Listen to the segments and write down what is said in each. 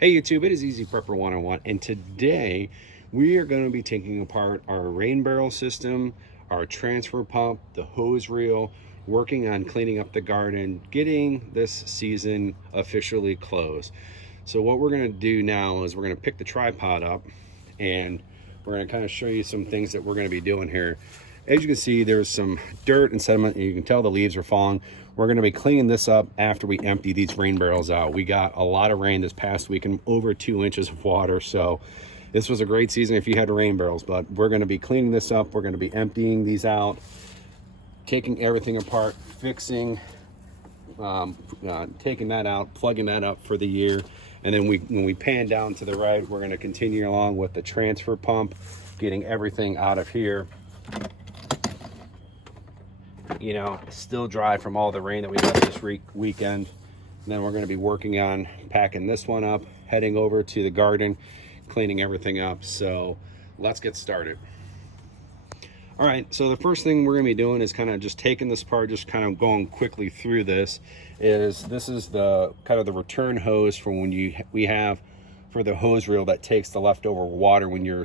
Hey YouTube, it is Easy Prepper 101, and today we are going to be taking apart our rain barrel system, our transfer pump, the hose reel, working on cleaning up the garden, getting this season officially closed. So what we're going to do now is we're going to pick the tripod up and we're going to kind of show you some things that we're going to be doing here. As you can see, there's some dirt and sediment, and you can tell the leaves are falling. We're going to be cleaning this up after we empty these rain barrels out. We got a lot of rain this past week and over 2 inches of water, so this was a great season if you had rain barrels. But we're going to be cleaning this up. We're going to be emptying these out, taking everything apart, fixing, taking that out, plugging that up for the year. And then when we pan down to the right, we're going to continue along with the transfer pump, getting everything out of here. You know, still dry from all the rain that we got this weekend. And then we're going to be working on packing this one up, heading over to the garden, cleaning everything up. So let's get started. All right, so the first thing we're going to be doing is kind of just taking this part, just kind of going quickly through this. This is the kind of the return hose for when we have for the hose reel that takes the leftover water when you're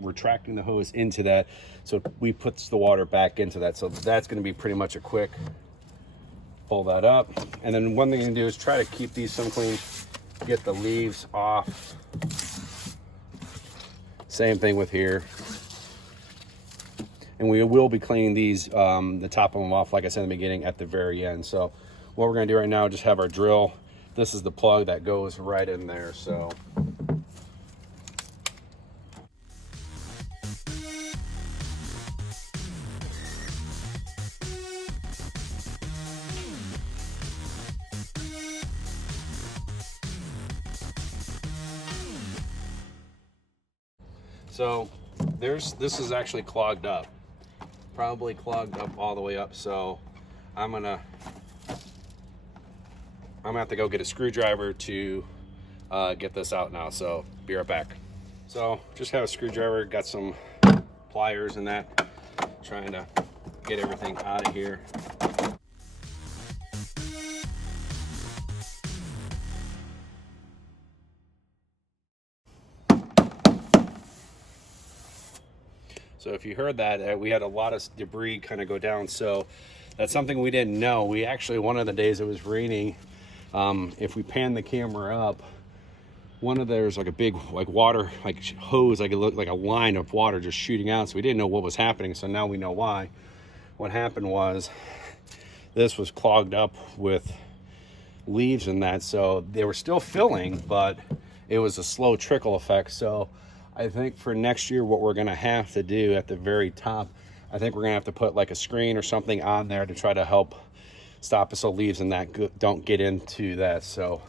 retracting the hose into that. So we put the water back into that. So that's going to be pretty much a quick pull that up. And then one thing you can do is try to keep these some clean, get the leaves off. Same thing with here. And we will be cleaning these, the top of them off, like I said in the beginning, at the very end. So what we're going to do right now is just have our drill. This is the plug that goes right in there. So this is actually clogged up, probably clogged up all the way up. So I'm gonna have to go get a screwdriver to get this out now. So be right back. So just have a screwdriver, got some pliers and that, trying to get everything out of here. So if you heard that, we had a lot of debris kind of go down. So that's something we didn't know. We actually, one of the days it was raining, if we pan the camera up, there's like a big water hose, it looked like a line of water just shooting out. So we didn't know what was happening. So now we know why. What happened was this was clogged up with leaves and that. So they were still filling, but it was a slow trickle effect. So I think for next year, what we're going to have to do at the very top, I think we're going to have to put like a screen or something on there to try to help stop us so leaves and that don't get into that. So,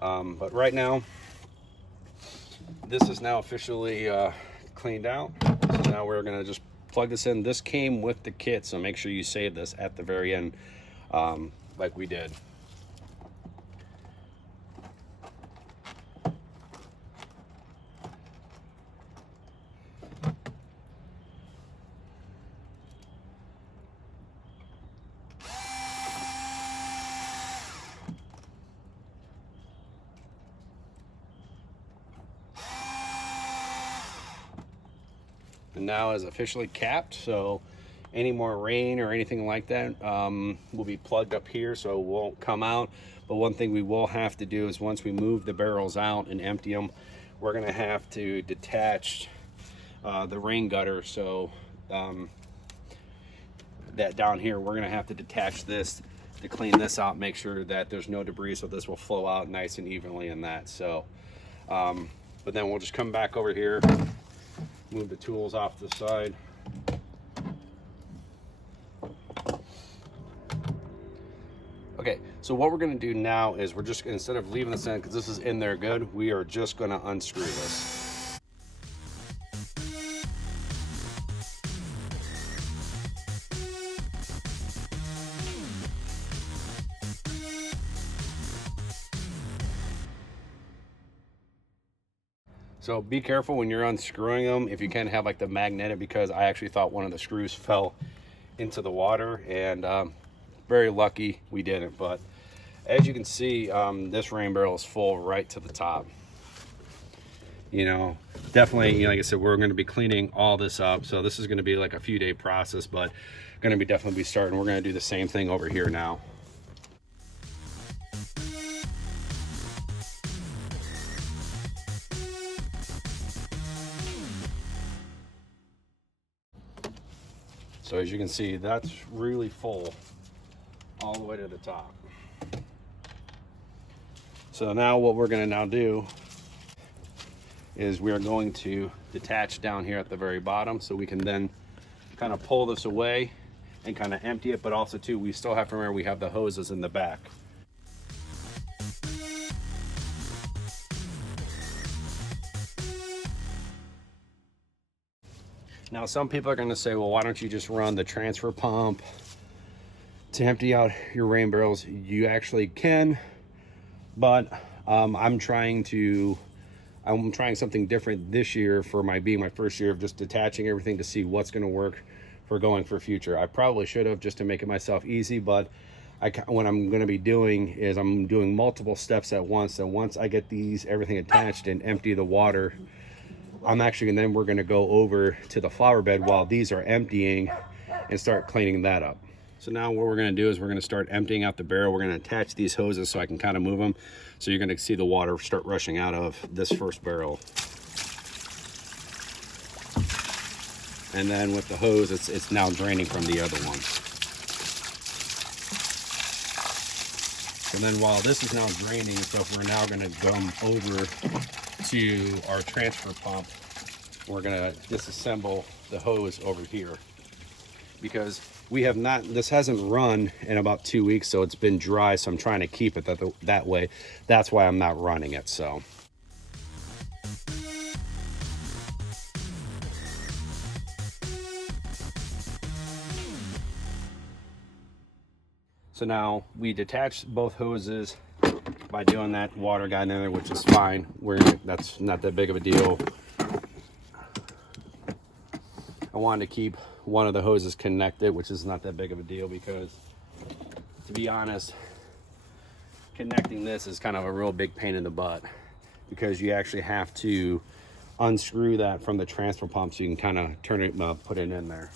but right now, this is now officially cleaned out. So now we're going to just plug this in. This came with the kit, so make sure you save this at the very end, like we did. And now is officially capped, so any more rain or anything like that will be plugged up here, so it won't come out. But one thing we will have to do is once we move the barrels out and empty them, we're going to have to detach the rain gutter. So that down here, we're going to have to detach this to clean this out, make sure that there's no debris, so this will flow out nice and evenly in that. So but then we'll just come back over here, move the tools off to the side. Okay, so what we're going to do now is we're just, instead of leaving this in, because this is in there good, we are just going to unscrew this. So be careful when you're unscrewing them, if you can have like the magnetic, because I actually thought one of the screws fell into the water, and very lucky we didn't. But as you can see, this rain barrel is full right to the top. You know, definitely, you know, like I said, we're going to be cleaning all this up. So this is going to be like a few day process, but going to be definitely be starting. We're going to do the same thing over here now. So as you can see, that's really full all the way to the top. So now what we're going to now do is we are going to detach down here at the very bottom, so we can then kind of pull this away and kind of empty it, but also too, we still have to remember we have the hoses in the back. Now some people are going to say, well, why don't you just run the transfer pump to empty out your rain barrels? You actually can, but I'm trying something different this year for being my first year of just detaching everything to see what's going to work for going for future. I probably should have, just to make it myself easy, but what I'm going to be doing is I'm doing multiple steps at once. And once I get everything attached and empty the water, then we're going to go over to the flower bed while these are emptying and start cleaning that up. So now what we're going to do is we're going to start emptying out the barrel. We're going to attach these hoses so I can kind of move them. So you're going to see the water start rushing out of this first barrel. And then with the hose, it's now draining from the other one. And then while this is now draining and stuff, we're now going to come over to our transfer pump. We're going to disassemble the hose over here, because this hasn't run in about 2 weeks, so it's been dry, so I'm trying to keep it that way. That's why I'm not running it. So now we detach both hoses by doing that water guide in there, which is fine. That's not that big of a deal. I wanted to keep one of the hoses connected, which is not that big of a deal, because to be honest, connecting this is kind of a real big pain in the butt, because you actually have to unscrew that from the transfer pump so you can kind of turn it, put it in there.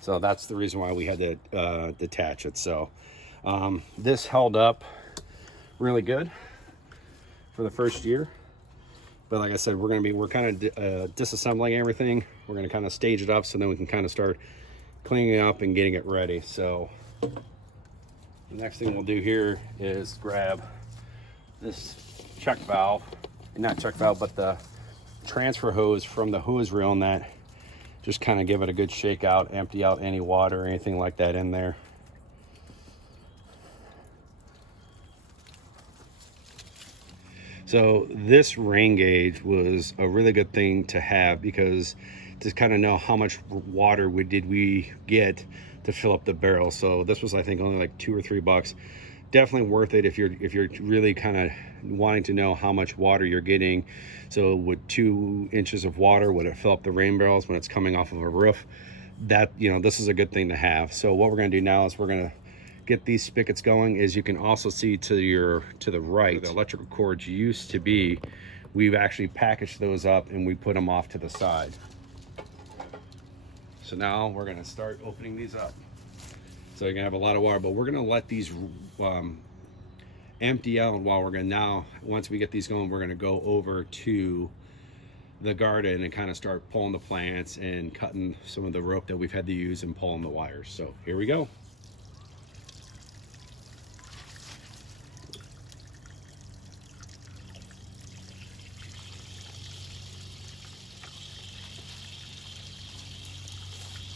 So that's the reason why we had to detach it. So this held up really good for the first year, but like I said, we're kind of disassembling everything. We're going to kind of stage it up so then we can kind of start cleaning it up and getting it ready. So the next thing we'll do here is grab this check valve, not check valve, but the transfer hose from the hose reel, and that just kind of give it a good shake out, empty out any water or anything like that in there. So this rain gauge was a really good thing to have, because to kind of know how much water did we get to fill up the barrel. So this was, I think, only like $2 or $3. Definitely worth it if you're really kind of wanting to know how much water you're getting. So with 2 inches of water, would it fill up the rain barrels when it's coming off of a roof? That, you know, this is a good thing to have. So what we're going to do now is we're going to get these spigots going. As you can also see to the right, where the electrical cords used to be, we've actually packaged those up and we put them off to the side. So now we're going to start opening these up. So you're gonna have a lot of water, but we're gonna let these empty out while once we get these going, we're gonna go over to the garden and kind of start pulling the plants and cutting some of the rope that we've had to use and pulling the wires. So here we go.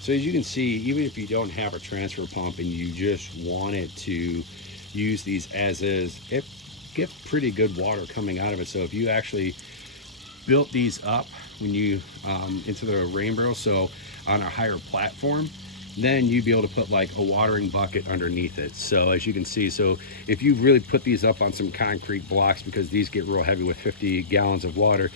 So as you can see, even if you don't have a transfer pump and you just wanted to use these as is, it gets pretty good water coming out of it. So if you actually built these up when you into the rain barrel, so on a higher platform, then you'd be able to put like a watering bucket underneath it. So as you can see, so if you really put these up on some concrete blocks, because these get real heavy with 50 gallons of water,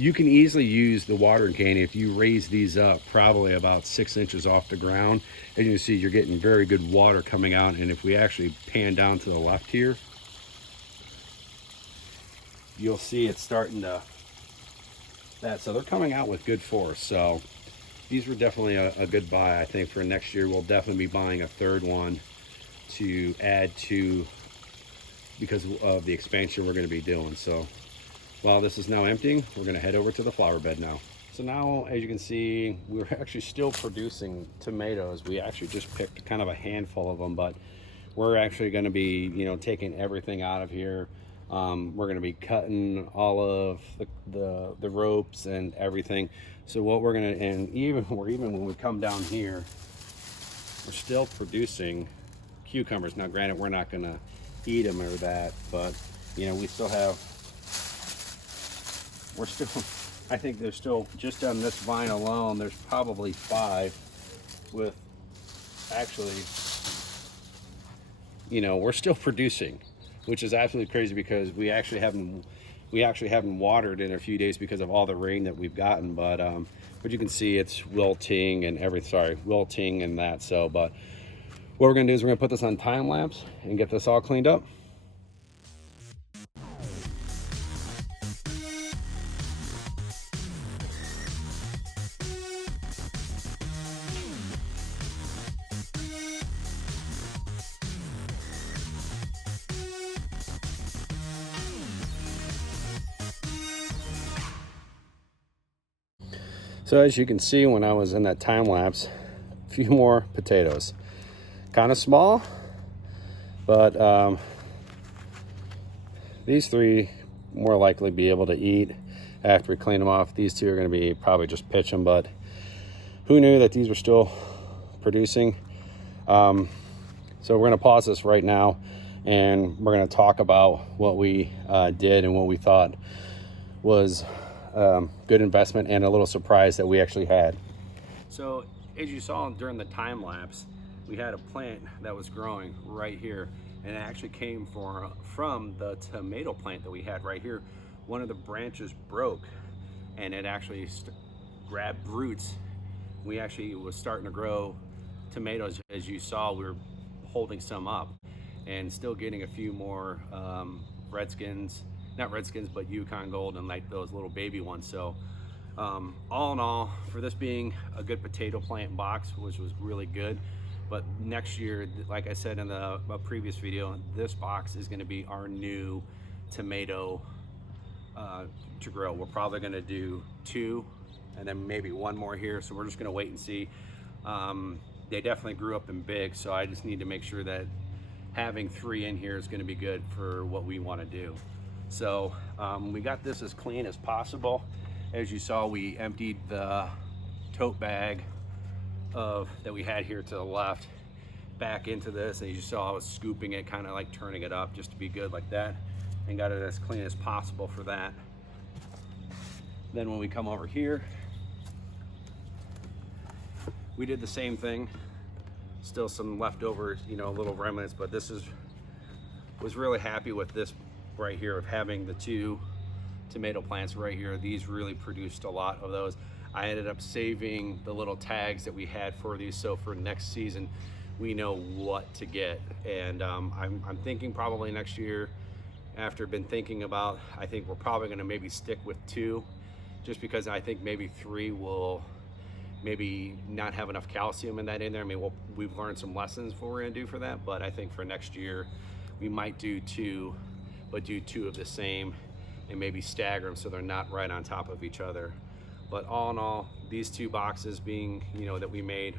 You can easily use the watering can if you raise these up probably about 6 inches off the ground. As you can see, you're getting very good water coming out. And if we actually pan down to the left here, you'll see it's starting to so they're coming out with good force. So these were definitely a good buy. I think for next year we'll definitely be buying a third one to add to, because of the expansion we're going to be doing. So while this is now emptying, we're going to head over to the flower bed now. So now, as you can see, we're actually still producing tomatoes. We actually just picked kind of a handful of them, but we're actually going to be, taking everything out of here. We're going to be cutting all of the ropes and everything. So what we're going to, and even when we come down here, we're still producing cucumbers. Now, granted, we're not going to eat them or that, but we still have. I think there's still, just on this vine alone, there's probably 5 with, actually, we're still producing, which is absolutely crazy because we actually haven't watered in a few days because of all the rain that we've gotten. But you can see it's wilting and wilting and that. So, but what we're gonna do is we're gonna put this on time lapse and get this all cleaned up. So as you can see, when I was in that time lapse, a few more potatoes, kind of small, but these 3 more likely be able to eat after we clean them off. These 2 are going to be probably just pitch them, but who knew that these were still producing? So we're going to pause this right now, and we're going to talk about what we did and what we thought was good investment and a little surprise that we actually had. So as you saw during the time lapse, we had a plant that was growing right here, and it actually came from the tomato plant that we had right here. One of the branches broke and it actually grabbed roots. We actually was starting to grow tomatoes. As you saw, we were holding some up and still getting a few more not Redskins, but Yukon Gold and like those little baby ones. So all in all, for this being a good potato plant box, which was really good, but next year, like I said in the previous video, this box is going to be our new tomato to grow. We're probably going to do 2 and then maybe 1 more here, so we're just going to wait and see. They definitely grew up in big, so I just need to make sure that having 3 in here is going to be good for what we want to do. So we got this as clean as possible. As you saw, we emptied the tote bag that we had here to the left back into this. As you saw, I was scooping it, kind of like turning it up just to be good like that, and got it as clean as possible for that. Then when we come over here, we did the same thing. Still some leftovers, little remnants, but was really happy with this right here of having the 2 tomato plants right here. These really produced a lot of those. I ended up saving the little tags that we had for these, so for next season we know what to get. And I'm thinking probably next year, after been thinking about, I think we're probably going to maybe stick with 2, just because I think maybe 3 will maybe not have enough calcium in there. I mean, we've learned some lessons what we're going to do for that, but I think for next year we might do 2, but do 2 of the same and maybe stagger them so they're not right on top of each other. But all in all, these 2 boxes being, that we made,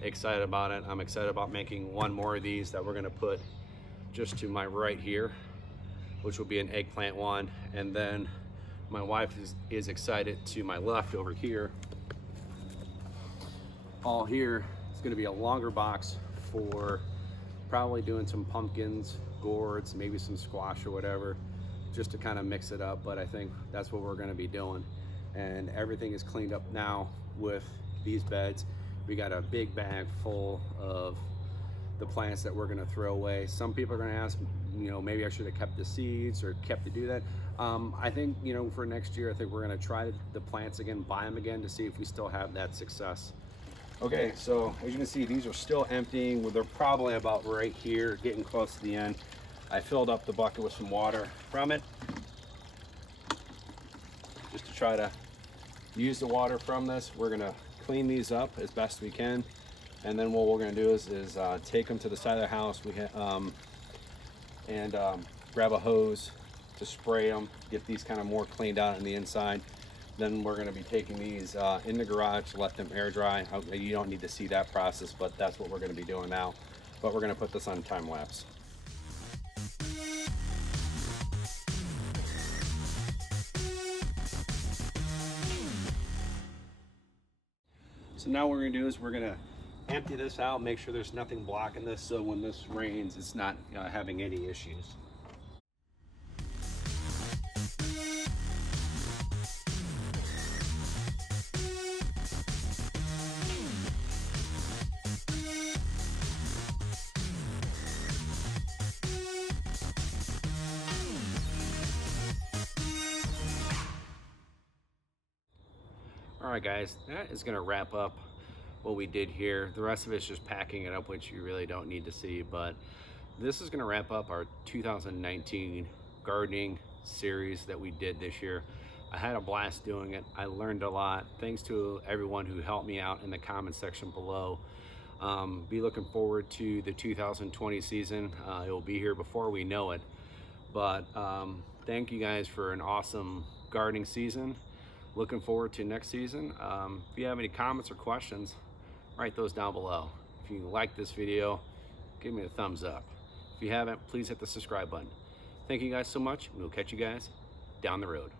excited about it. I'm excited about making 1 more of these that we're going to put just to my right here, which will be an eggplant one. And then my wife is excited to my left over here. All here is going to be a longer box for probably doing some pumpkins, gourds, maybe some squash or whatever, just to kind of mix it up. But I think that's what we're going to be doing. And everything is cleaned up now with these beds. We got a big bag full of the plants that we're going to throw away. Some people are going to ask, maybe I should have kept the seeds or kept to do that. I think, you know, for next year, I think we're going to try the plants again, buy them again to see if we still have that success. Okay, so as you can see, these are still emptying. Well, they're probably about right here, getting close to the end. I filled up the bucket with some water from it, just to try to use the water from this. We're gonna clean these up as best we can, and then what we're gonna do is take them to the side of the house. Grab a hose to spray them, get these kind of more cleaned out on the inside. Then we're gonna be taking these in the garage, let them air dry. You don't need to see that process, but that's what we're gonna be doing now. But we're gonna put this on time lapse. So now what we're gonna do is we're gonna empty this out, make sure there's nothing blocking this, so when this rains, it's not having any issues. All right, guys, that is gonna wrap up what we did here. The rest of it's just packing it up, which you really don't need to see, but this is gonna wrap up our 2019 gardening series that we did this year. I had a blast doing it. I learned a lot. Thanks to everyone who helped me out in the comment section below. Be looking forward to the 2020 season. It will be here before we know it. But thank you guys for an awesome gardening season. Looking forward to next season. If you have any comments or questions, write those down below. If you like this video, give me a thumbs up. If you haven't, please hit the subscribe button. Thank you guys so much, and we'll catch you guys down the road.